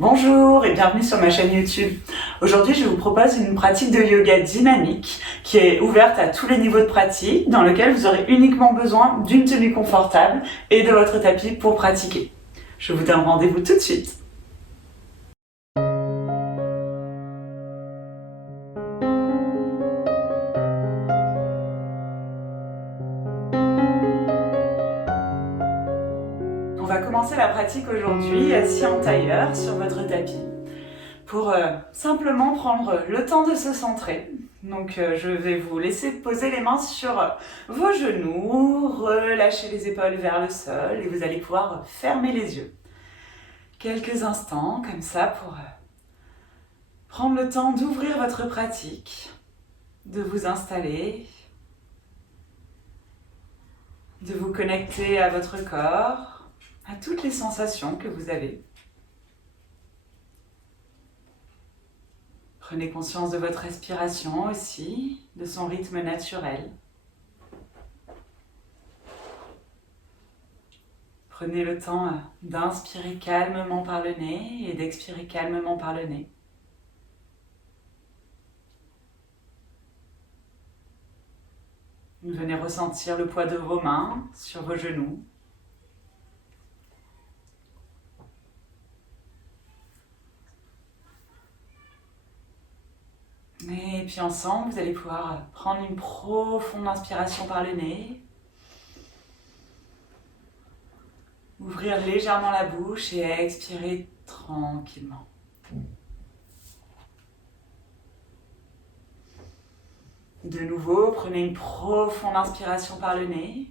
Bonjour et bienvenue sur ma chaîne YouTube. Aujourd'hui, je vous propose une pratique de yoga dynamique qui est ouverte à tous les niveaux de pratique, dans lequel vous aurez uniquement besoin d'une tenue confortable et de votre tapis pour pratiquer. Je vous donne rendez-vous tout de suite. On va commencer la pratique aujourd'hui assis en tailleur sur votre tapis pour simplement prendre le temps de se centrer. Donc je vais vous laisser poser les mains sur vos genoux, relâcher les épaules vers le sol et vous allez pouvoir fermer les yeux. Quelques instants comme ça pour prendre le temps d'ouvrir votre pratique, de vous installer, de vous connecter à votre corps, à toutes les sensations que vous avez. Prenez conscience de votre respiration aussi, de son rythme naturel. Prenez le temps d'inspirer calmement par le nez et d'expirer calmement par le nez. Venez ressentir le poids de vos mains sur vos genoux. Et puis ensemble, vous allez pouvoir prendre une profonde inspiration par le nez. Ouvrir légèrement la bouche et expirer tranquillement. De nouveau, prenez une profonde inspiration par le nez.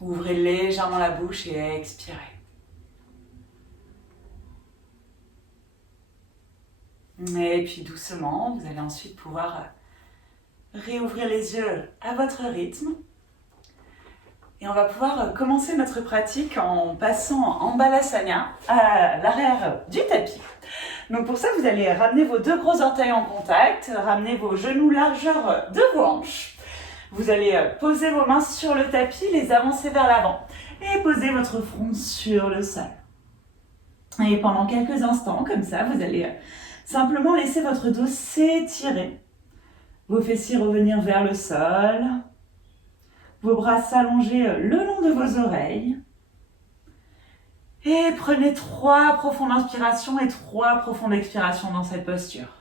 Ouvrez légèrement la bouche et expirez. Et puis doucement, vous allez ensuite pouvoir réouvrir les yeux à votre rythme. Et on va pouvoir commencer notre pratique en passant en Balasana à l'arrière du tapis. Donc pour ça, vous allez ramener vos deux gros orteils en contact, ramener vos genoux largeur de vos hanches. Vous allez poser vos mains sur le tapis, les avancer vers l'avant et poser votre front sur le sol. Et pendant quelques instants, comme ça, vous allez simplement laisser votre dos s'étirer. Vos fessiers revenir vers le sol. Vos bras s'allonger le long de vos oreilles. Et prenez 3 profondes inspirations et 3 profondes expirations dans cette posture.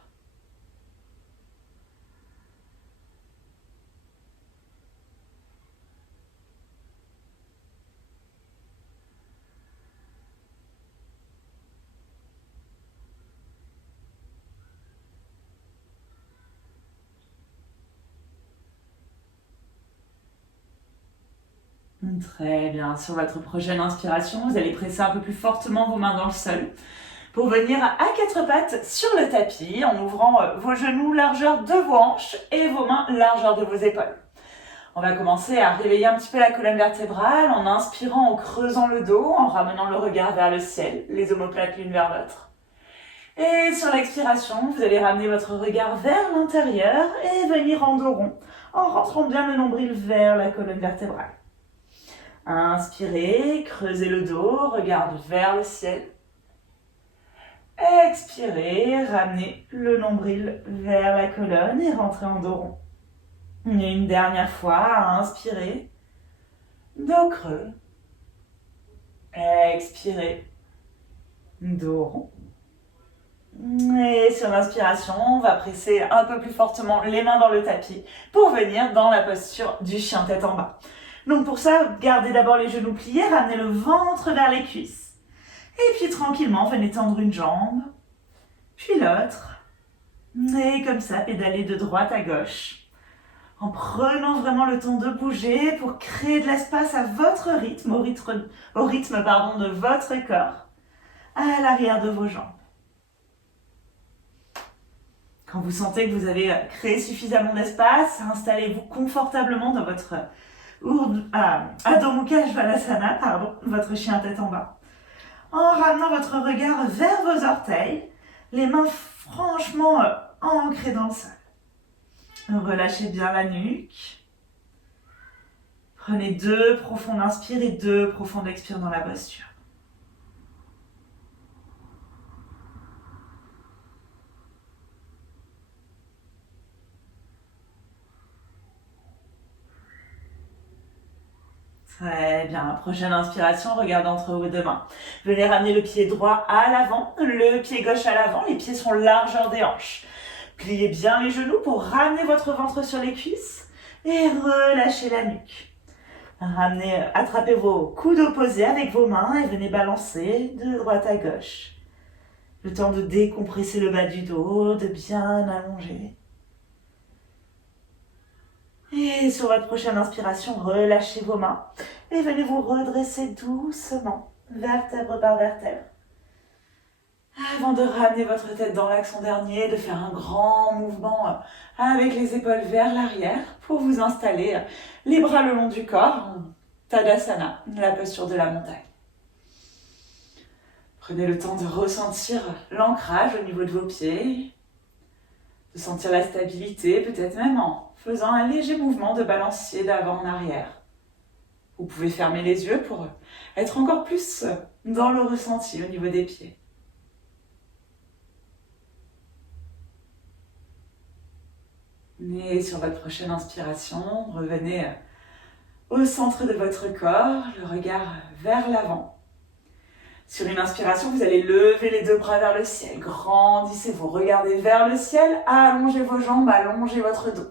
Très bien. Sur votre prochaine inspiration, vous allez presser un peu plus fortement vos mains dans le sol pour venir à 4 pattes sur le tapis en ouvrant vos genoux largeur de vos hanches et vos mains largeur de vos épaules. On va commencer à réveiller un petit peu la colonne vertébrale en inspirant, en creusant le dos, en ramenant le regard vers le ciel, les omoplates l'une vers l'autre. Et sur l'expiration, vous allez ramener votre regard vers l'intérieur et venir en dos rond, en rentrant bien le nombril vers la colonne vertébrale. Inspirez, creusez le dos, regardez vers le ciel. Expirez, ramenez le nombril vers la colonne et rentrez en dos rond. Et une dernière fois, inspirez, dos creux. Expirez, dos rond. Et sur l'inspiration, on va presser un peu plus fortement les mains dans le tapis pour venir dans la posture du chien tête en bas. Donc pour ça, gardez d'abord les genoux pliés, ramenez le ventre vers les cuisses. Et puis tranquillement, venez tendre une jambe, puis l'autre. Et comme ça, pédalez de droite à gauche. En prenant vraiment le temps de bouger pour créer de l'espace à votre rythme, au rythme de votre corps, à l'arrière de vos jambes. Quand vous sentez que vous avez créé suffisamment d'espace, installez-vous confortablement dans votre Adho Mukha Svanasana, votre chien tête en bas. En ramenant votre regard vers vos orteils, les mains franchement ancrées dans le sol. Relâchez bien la nuque. Prenez 2 profondes inspires et 2 profondes expires dans la posture. Très bien. Prochaine inspiration, regardez entre vos deux mains. Venez ramener le pied droit à l'avant, le pied gauche à l'avant. Les pieds sont largeur des hanches. Pliez bien les genoux pour ramener votre ventre sur les cuisses et relâchez la nuque. Attrapez vos coudes opposés avec vos mains et venez balancer de droite à gauche. Le temps de décompresser le bas du dos, de bien allonger. Et sur votre prochaine inspiration, relâchez vos mains et venez vous redresser doucement, vertèbre par vertèbre. Avant de ramener votre tête dans l'axe en dernier, de faire un grand mouvement avec les épaules vers l'arrière pour vous installer les bras le long du corps, Tadasana, la posture de la montagne. Prenez le temps de ressentir l'ancrage au niveau de vos pieds, de sentir la stabilité, peut-être même en faisant un léger mouvement de balancier d'avant en arrière. Vous pouvez fermer les yeux pour être encore plus dans le ressenti au niveau des pieds. Et sur votre prochaine inspiration, revenez au centre de votre corps, le regard vers l'avant. Sur une inspiration, vous allez lever les deux bras vers le ciel, grandissez-vous, regardez vers le ciel, allongez vos jambes, allongez votre dos.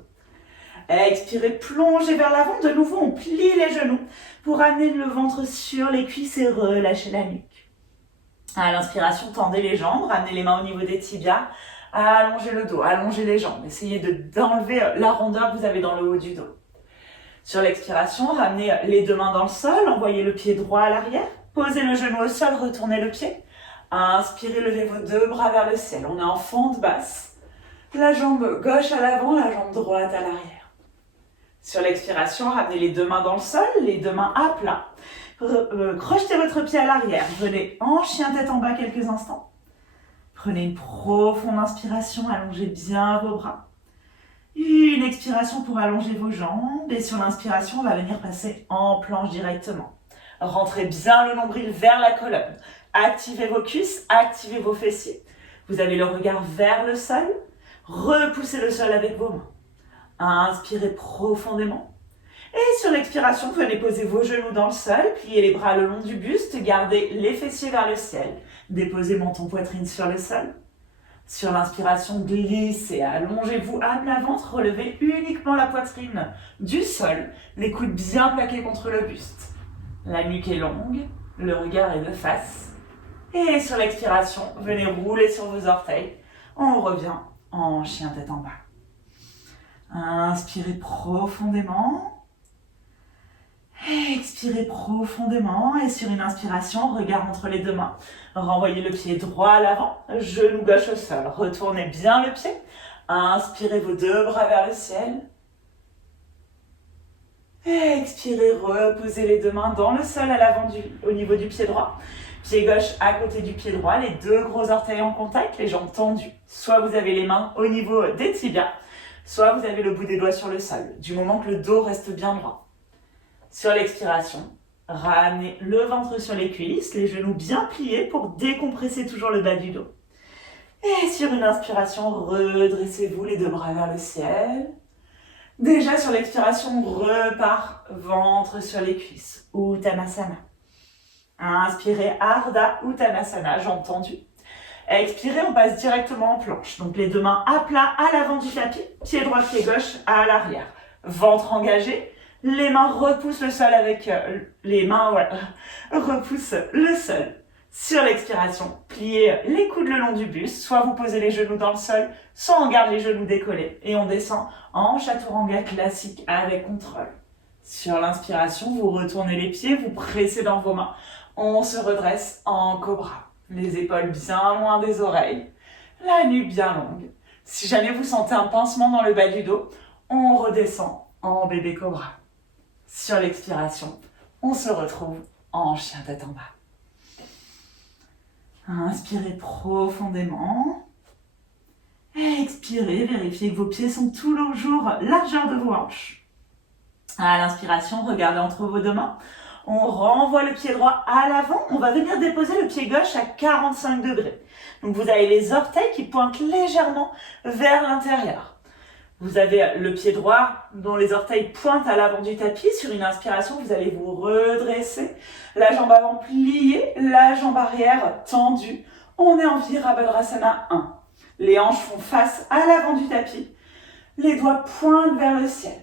Expirez, plongez vers l'avant, de nouveau on plie les genoux pour amener le ventre sur les cuisses et relâcher la nuque. À l'inspiration, tendez les jambes, ramenez les mains au niveau des tibias, allongez le dos, allongez les jambes. Essayez d'enlever la rondeur que vous avez dans le haut du dos. Sur l'expiration, ramenez les deux mains dans le sol, envoyez le pied droit à l'arrière, posez le genou au sol, retournez le pied. Inspirez, levez vos deux bras vers le ciel. On est en fente basse. La jambe gauche à l'avant, la jambe droite à l'arrière. Sur l'expiration, ramenez les deux mains dans le sol, les deux mains à plat. Crochetez votre pied à l'arrière. Venez en chien tête en bas quelques instants. Prenez une profonde inspiration, allongez bien vos bras. Une expiration pour allonger vos jambes. Et sur l'inspiration, on va venir passer en planche directement. Rentrez bien le nombril vers la colonne. Activez vos cuisses, activez vos fessiers. Vous avez le regard vers le sol. Repoussez le sol avec vos mains. Inspirez profondément. Et sur l'expiration, venez poser vos genoux dans le sol, pliez les bras le long du buste, gardez les fessiers vers le ciel. Déposez menton poitrine sur le sol. Sur l'inspiration, glissez, allongez-vous à plat ventre, relevez uniquement la poitrine du sol, les coudes bien plaqués contre le buste. La nuque est longue, le regard est de face. Et sur l'expiration, venez rouler sur vos orteils. On revient en chien tête en bas. Inspirez profondément. Expirez profondément et sur une inspiration, regard entre les deux mains. Renvoyez le pied droit à l'avant, genou gauche au sol. Retournez bien le pied. Inspirez vos deux bras vers le ciel. Expirez, reposez les deux mains dans le sol à l'avant au niveau du pied droit. Pied gauche à côté du pied droit, les deux gros orteils en contact, les jambes tendues. Soit vous avez les mains au niveau des tibias, soit vous avez le bout des doigts sur le sol, du moment que le dos reste bien droit. Sur l'expiration, ramenez le ventre sur les cuisses, les genoux bien pliés pour décompresser toujours le bas du dos. Et sur une inspiration, redressez-vous les deux bras vers le ciel. Déjà sur l'expiration, on repart ventre sur les cuisses, Uttanasana. Inspirez, Ardha Uttanasana, jambes tendues. Expirez, on passe directement en planche. Donc les deux mains à plat à l'avant du tapis, pied droit, pied gauche à l'arrière. Ventre engagé, les mains repoussent le sol avec repoussent le sol. Sur l'expiration, pliez les coudes le long du buste, soit vous posez les genoux dans le sol, soit on garde les genoux décollés et on descend en chaturanga classique avec contrôle. Sur l'inspiration, vous retournez les pieds, vous pressez dans vos mains. On se redresse en cobra. Les épaules bien loin des oreilles, la nuque bien longue. Si jamais vous sentez un pincement dans le bas du dos, on redescend en bébé cobra. Sur l'expiration, on se retrouve en chien tête en bas. Inspirez profondément. Expirez, vérifiez que vos pieds sont toujours largeur de vos hanches. À l'inspiration, regardez entre vos deux mains. On renvoie le pied droit à l'avant. On va venir déposer le pied gauche à 45 degrés. Donc vous avez les orteils qui pointent légèrement vers l'intérieur. Vous avez le pied droit dont les orteils pointent à l'avant du tapis. Sur une inspiration, vous allez vous redresser. La jambe avant pliée, la jambe arrière tendue. On est en Virabhadrasana 1. Les hanches font face à l'avant du tapis. Les doigts pointent vers le ciel.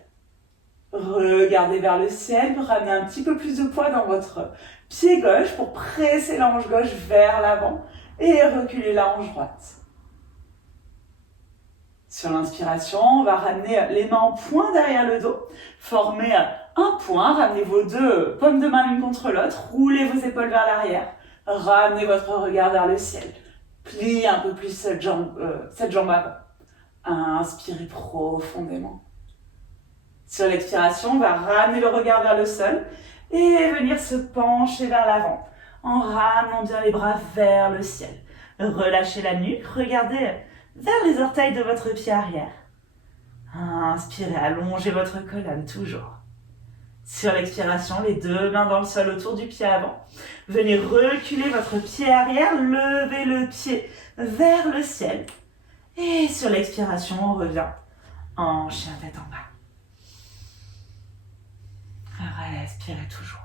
Regardez vers le ciel, ramenez un petit peu plus de poids dans votre pied gauche pour presser la hanche gauche vers l'avant et reculer la hanche droite. Sur l'inspiration, on va ramener les mains en point derrière le dos, former un point, ramenez vos deux paumes de main l'une contre l'autre, roulez vos épaules vers l'arrière, ramenez votre regard vers le ciel, pliez un peu plus cette jambe avant. Inspirez profondément. Sur l'expiration, on va ramener le regard vers le sol et venir se pencher vers l'avant en ramenant bien les bras vers le ciel. Relâchez la nuque, regardez vers les orteils de votre pied arrière. Inspirez, allongez votre colonne toujours. Sur l'expiration, les deux mains dans le sol autour du pied avant. Venez reculer votre pied arrière, levez le pied vers le ciel. Et sur l'expiration, on revient en chien tête en bas. Respirez toujours.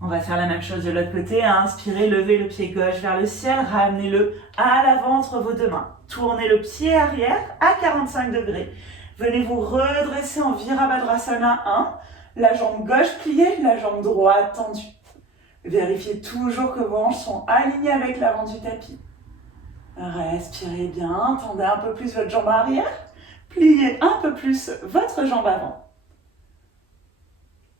On va faire la même chose de l'autre côté. Inspirez, levez le pied gauche vers le ciel, ramenez-le à l'avant entre vos deux mains. Tournez le pied arrière à 45 degrés. Venez vous redresser en Virabhadrasana 1. La jambe gauche pliée, la jambe droite tendue. Vérifiez toujours que vos hanches sont alignées avec l'avant du tapis. Respirez bien, tendez un peu plus votre jambe arrière. Pliez un peu plus votre jambe avant.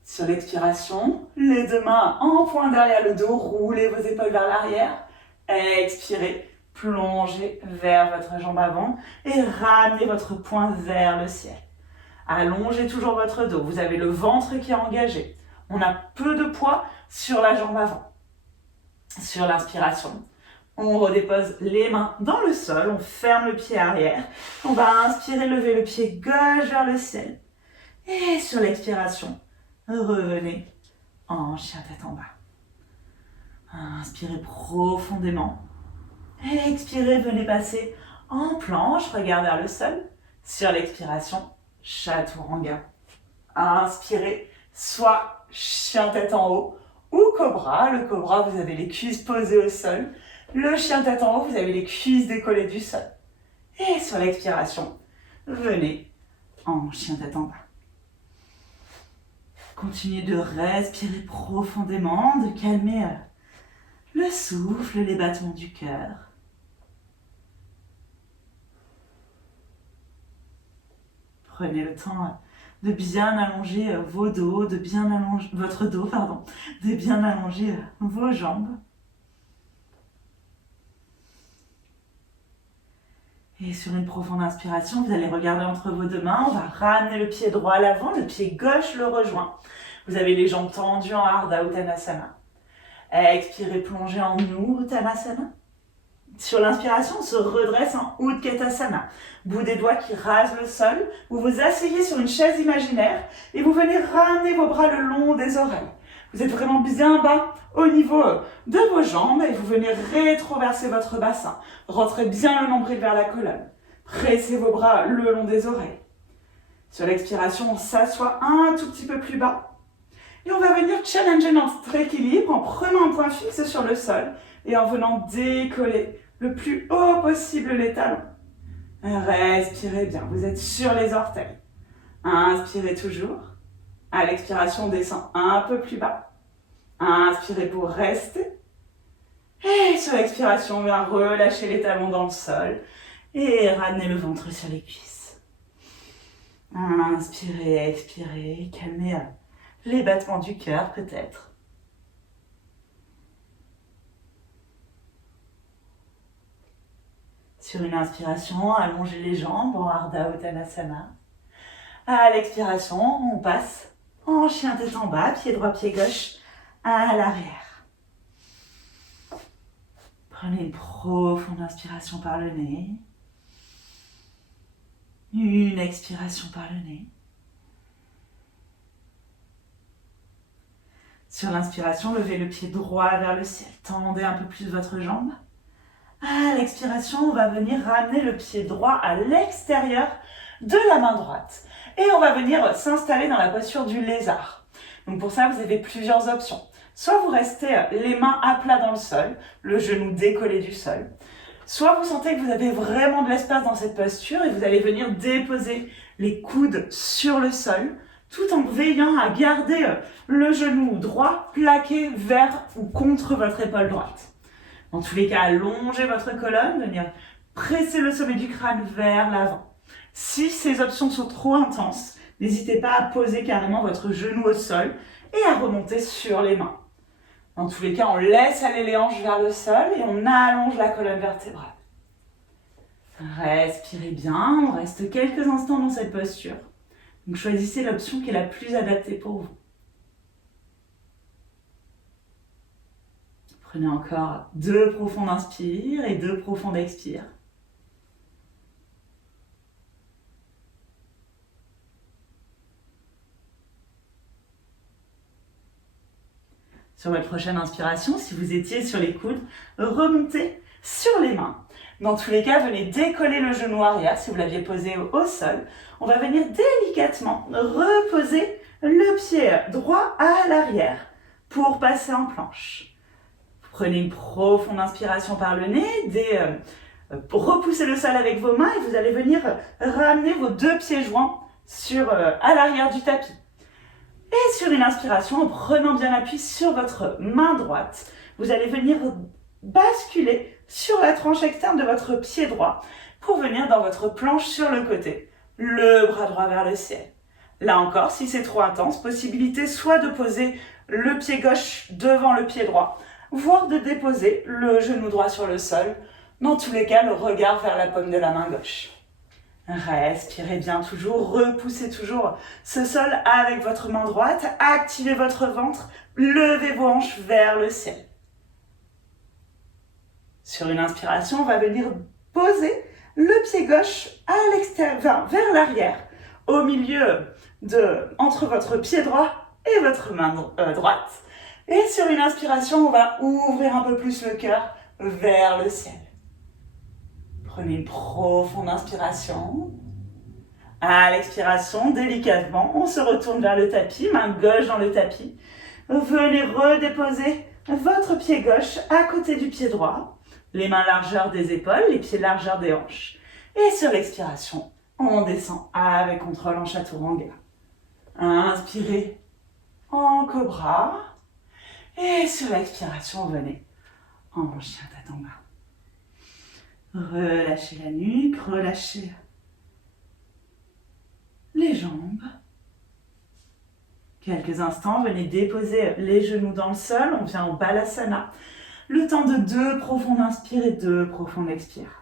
Sur l'expiration, les deux mains en point derrière le dos, roulez vos épaules vers l'arrière. Expirez, plongez vers votre jambe avant et ramenez votre poing vers le ciel. Allongez toujours votre dos, vous avez le ventre qui est engagé. On a peu de poids sur la jambe avant. Sur l'inspiration, on redépose les mains dans le sol, on ferme le pied arrière. On va inspirer, lever le pied gauche vers le ciel. Et sur l'expiration, revenez en chien tête en bas. Inspirez profondément. Expirez, venez passer en planche, regard vers le sol. Sur l'expiration, chaturanga. Inspirez, soit chien tête en haut ou cobra. Le cobra, vous avez les cuisses posées au sol. Le chien tête en haut, vous avez les cuisses décollées du sol. Et sur l'expiration, venez en chien tête en bas. Continuez de respirer profondément, de calmer le souffle, les battements du cœur. Prenez le temps de bien allonger vos dos, de bien allonger votre dos, de bien allonger vos jambes. Et sur une profonde inspiration, vous allez regarder entre vos deux mains. On va ramener le pied droit à l'avant, le pied gauche le rejoint. Vous avez les jambes tendues en Ardha Uttanasana. Expirez, plongez en Uttanasana. Sur l'inspiration, on se redresse en Utkatasana. Bout des doigts qui rasent le sol. Vous vous asseyez sur une chaise imaginaire et vous venez ramener vos bras le long des oreilles. Vous êtes vraiment bien bas au niveau de vos jambes et vous venez rétroverser votre bassin. Rentrez bien le nombril vers la colonne. Pressez vos bras le long des oreilles. Sur l'expiration, on s'assoit un tout petit peu plus bas. Et on va venir challenger notre équilibre en prenant un point fixe sur le sol et en venant décoller le plus haut possible les talons. Respirez bien, vous êtes sur les orteils. Inspirez toujours. À l'expiration, on descend un peu plus bas. Inspirez pour rester. Et sur l'expiration, on vient relâcher les talons dans le sol et ramener le ventre sur les cuisses. Inspirez, expirez, calmez les battements du cœur peut-être. Sur une inspiration, allongez les jambes en Ardha Uttanasana. À l'expiration, on passe en chien tête en bas, pied droit, pied gauche à l'arrière. Prenez une profonde inspiration par le nez. Une expiration par le nez. Sur l'inspiration, levez le pied droit vers le ciel. Tendez un peu plus votre jambe. À l'expiration, on va venir ramener le pied droit à l'extérieur de la main droite. Et on va venir s'installer dans la posture du lézard. Donc pour ça, vous avez plusieurs options. Soit vous restez les mains à plat dans le sol, le genou décollé du sol. Soit vous sentez que vous avez vraiment de l'espace dans cette posture et vous allez venir déposer les coudes sur le sol, tout en veillant à garder le genou droit plaqué vers ou contre votre épaule droite. Dans tous les cas, allongez votre colonne, venir presser le sommet du crâne vers l'avant. Si ces options sont trop intenses, n'hésitez pas à poser carrément votre genou au sol et à remonter sur les mains. Dans tous les cas, on laisse aller les hanches vers le sol et on allonge la colonne vertébrale. Respirez bien, on reste quelques instants dans cette posture. Donc choisissez l'option qui est la plus adaptée pour vous. Prenez encore 2 profondes inspires et 2 profondes expires. Sur votre prochaine inspiration, si vous étiez sur les coudes, remontez sur les mains. Dans tous les cas, venez décoller le genou arrière si vous l'aviez posé au sol. On va venir délicatement reposer le pied droit à l'arrière pour passer en planche. Prenez une profonde inspiration par le nez, repoussez le sol avec vos mains et vous allez venir ramener vos 2 pieds joints à l'arrière du tapis. Et sur une inspiration, en prenant bien appui sur votre main droite, vous allez venir basculer sur la tranche externe de votre pied droit pour venir dans votre planche sur le côté, le bras droit vers le ciel. Là encore, si c'est trop intense, possibilité soit de poser le pied gauche devant le pied droit, voire de déposer le genou droit sur le sol. Dans tous les cas, le regard vers la paume de la main gauche. Respirez bien toujours, repoussez toujours ce sol avec votre main droite, activez votre ventre, levez vos hanches vers le ciel. Sur une inspiration, on va venir poser le pied gauche à l'extérieur, vers l'arrière, au milieu entre votre pied droit et votre main droite. Et sur une inspiration, on va ouvrir un peu plus le cœur vers le ciel. Prenez une profonde inspiration. À l'expiration, délicatement, on se retourne vers le tapis, main gauche dans le tapis. Venez redéposer votre pied gauche à côté du pied droit. Les mains largeur des épaules, les pieds largeur des hanches. Et sur l'expiration, on descend avec contrôle en chaturanga. Inspirez en cobra. Et sur l'expiration, venez en chien tête en bas. Relâchez la nuque, relâchez les jambes. Quelques instants, venez déposer les genoux dans le sol. On vient en balasana. Le temps de 2 profondes inspires et 2 profondes expires.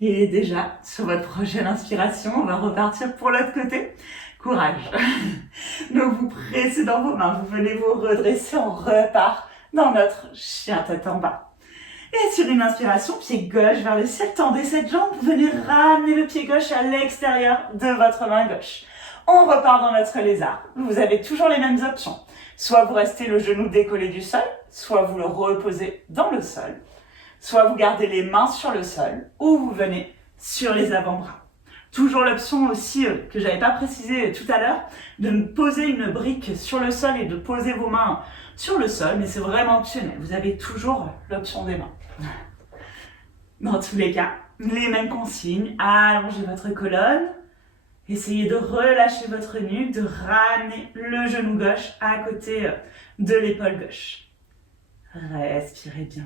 Et déjà, sur votre prochaine inspiration, on va repartir pour l'autre côté. Courage. Donc vous pressez dans vos mains, vous venez vous redresser, on repart dans notre chien tête en bas. Et sur une inspiration, pied gauche vers le ciel, tendez cette jambe, vous venez ramener le pied gauche à l'extérieur de votre main gauche. On repart dans notre lézard. Vous avez toujours les mêmes options. Soit vous restez le genou décollé du sol, soit vous le reposez dans le sol. Soit vous gardez les mains sur le sol, ou vous venez sur les avant-bras. Toujours l'option aussi, que j'avais pas précisé tout à l'heure, de poser une brique sur le sol et de poser vos mains sur le sol, mais c'est vraiment optionnel. Vous avez toujours l'option des mains. Dans tous les cas, les mêmes consignes, allongez votre colonne, essayez de relâcher votre nuque, de ramener le genou gauche à côté de l'épaule gauche. Respirez bien.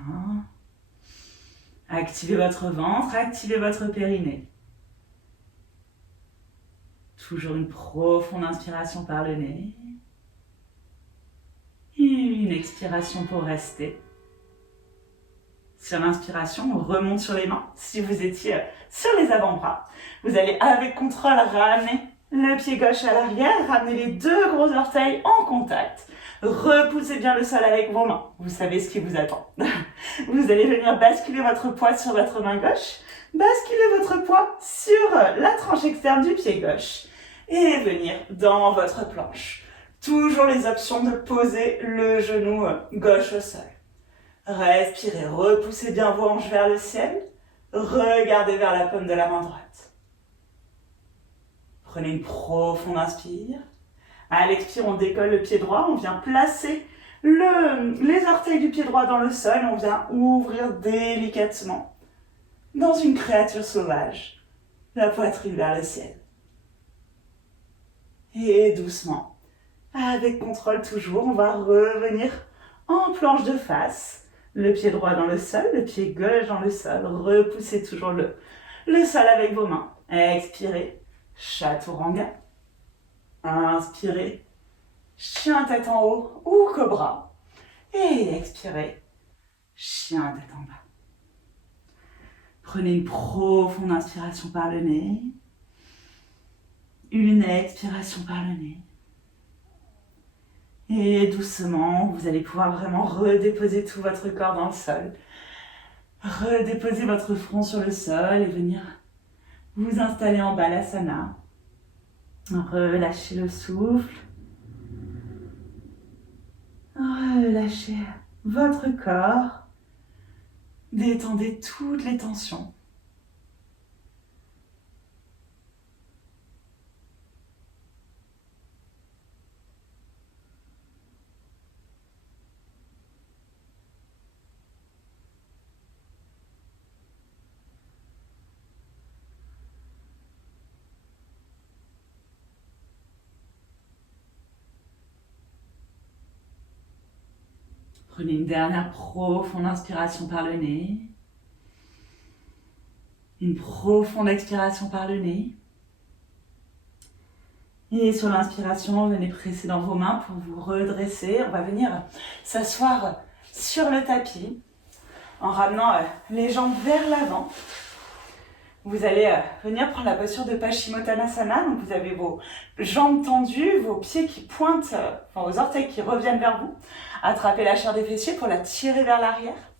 Activez votre ventre, activez votre périnée. Toujours une profonde inspiration par le nez. Et une expiration pour rester. Sur l'inspiration, on remonte sur les mains. Si vous étiez sur les avant-bras, vous allez avec contrôle ramener Le pied gauche à l'arrière, ramenez les deux gros orteils en contact. Repoussez bien le sol avec vos mains. Vous savez ce qui vous attend. Vous allez venir basculer votre poids sur votre main gauche. Basculez votre poids sur la tranche externe du pied gauche. Et venir dans votre planche. Toujours les options de poser le genou gauche au sol. Respirez, repoussez bien vos hanches vers le ciel. Regardez vers la paume de la main droite. Prenez une profonde inspire. À l'expire, on décolle le pied droit. On vient placer les orteils du pied droit dans le sol. On vient ouvrir délicatement dans une créature sauvage. La poitrine vers le ciel. Et doucement, avec contrôle toujours, on va revenir en planche de face. Le pied droit dans le sol, le pied gauche dans le sol. Repoussez toujours le sol avec vos mains. Expirez, chaturanga. Inspirez, chien tête en haut ou cobra. Et expirez, chien tête en bas. Prenez une profonde inspiration par le nez. Une expiration par le nez. Et doucement, vous allez pouvoir vraiment redéposer tout votre corps dans le sol. Redéposer votre front sur le sol et venir vous installer en balasana. Relâchez le souffle. Relâchez votre corps. Détendez toutes les tensions. Prenez une dernière profonde inspiration par le nez. Une profonde expiration par le nez. Et sur l'inspiration, venez presser dans vos mains pour vous redresser. On va venir s'asseoir sur le tapis en ramenant les jambes vers l'avant. Vous allez venir prendre la posture de Paschimottanasana. Donc vous avez vos jambes tendues, vos pieds qui pointent, vos orteils qui reviennent vers vous. Attrapez la chair des fessiers pour la tirer vers l'arrière.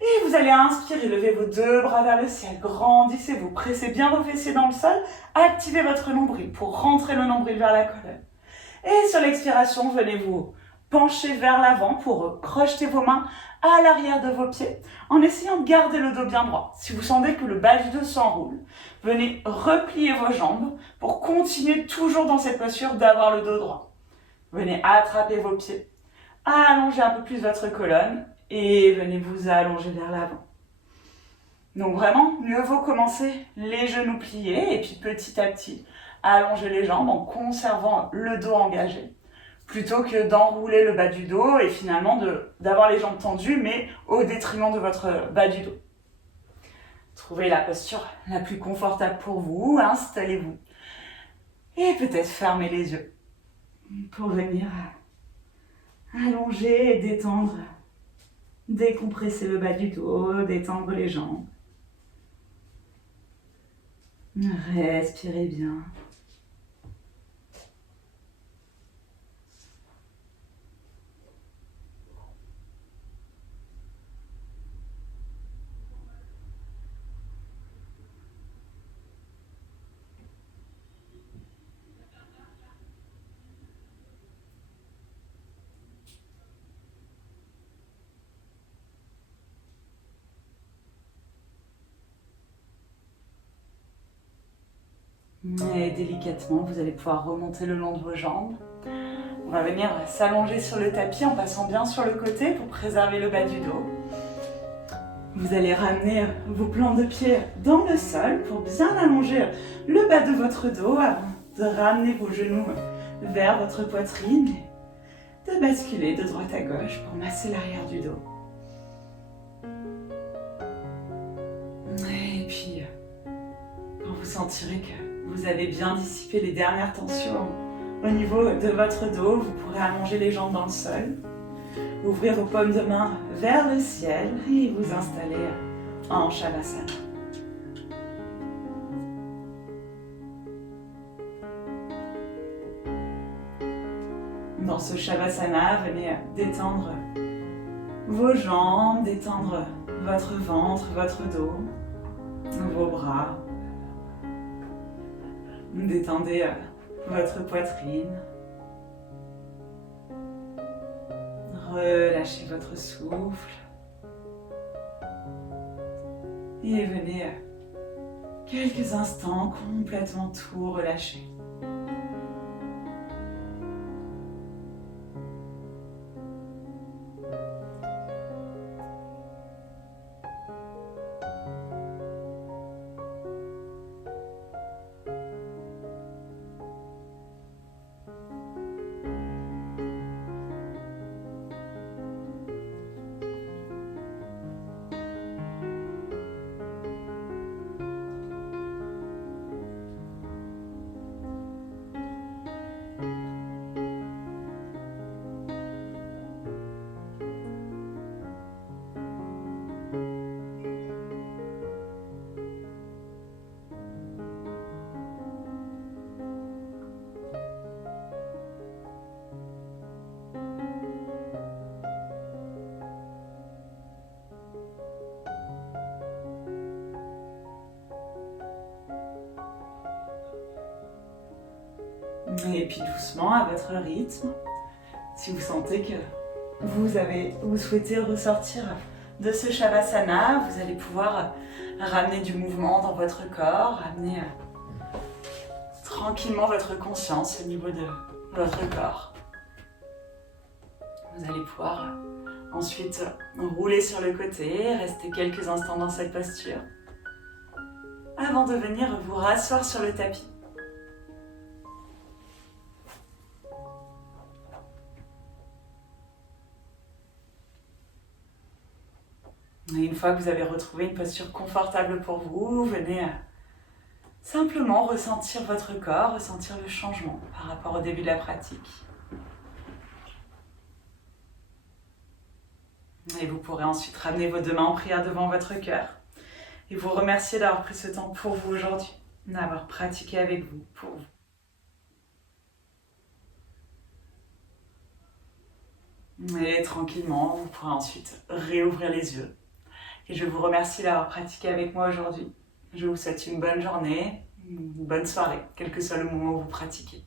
Et vous allez inspirer, levez vos deux bras vers le ciel, grandissez-vous, pressez bien vos fessiers dans le sol, activez votre nombril pour rentrer le nombril vers la colonne. Et sur l'expiration, venez vous pencher vers l'avant pour crocheter vos mains à l'arrière de vos pieds en essayant de garder le dos bien droit. Si vous sentez que le bas du dos s'enroule, venez replier vos jambes pour continuer toujours dans cette posture d'avoir le dos droit. Venez attraper vos pieds, allongez un peu plus votre colonne et venez vous allonger vers l'avant. Donc vraiment, mieux vaut commencer les genoux pliés et puis petit à petit, allonger les jambes en conservant le dos engagé, plutôt que d'enrouler le bas du dos et finalement d'avoir les jambes tendues, mais au détriment de votre bas du dos. Trouvez la posture la plus confortable pour vous, installez-vous et peut-être fermez les yeux pour venir allonger et détendre. Décompresser le bas du dos, détendre les jambes. Respirez bien. Et délicatement, vous allez pouvoir remonter le long de vos jambes. On va venir s'allonger sur le tapis en passant bien sur le côté pour préserver le bas du dos. Vous allez ramener vos plans de pied dans le sol pour bien allonger le bas de votre dos avant de ramener vos genoux vers votre poitrine et de basculer de droite à gauche pour masser l'arrière du dos. Et puis, quand vous sentirez que vous avez bien dissipé les dernières tensions au niveau de votre dos, vous pourrez allonger les jambes dans le sol, ouvrir vos paumes de main vers le ciel et vous installer en Shavasana. dans ce Shavasana, venez détendre vos jambes, détendre votre ventre, votre dos, vos bras. Détendez votre poitrine. Relâchez votre souffle. Et venez quelques instants complètement tout relâcher. Et puis doucement, à votre rythme, si vous sentez que vous souhaitez ressortir de ce Shavasana, vous allez pouvoir ramener du mouvement dans votre corps, ramener tranquillement votre conscience au niveau de votre corps. Vous allez pouvoir ensuite rouler sur le côté, rester quelques instants dans cette posture, avant de venir vous rasseoir sur le tapis. Et une fois que vous avez retrouvé une posture confortable pour vous, venez simplement ressentir votre corps, ressentir le changement par rapport au début de la pratique. Et vous pourrez ensuite ramener vos deux mains en prière devant votre cœur et vous remercier d'avoir pris ce temps pour vous aujourd'hui, d'avoir pratiqué avec vous, pour vous. Et tranquillement, vous pourrez ensuite réouvrir les yeux. Et je vous remercie d'avoir pratiqué avec moi aujourd'hui. Je vous souhaite une bonne journée, une bonne soirée, quel que soit le moment où vous pratiquez.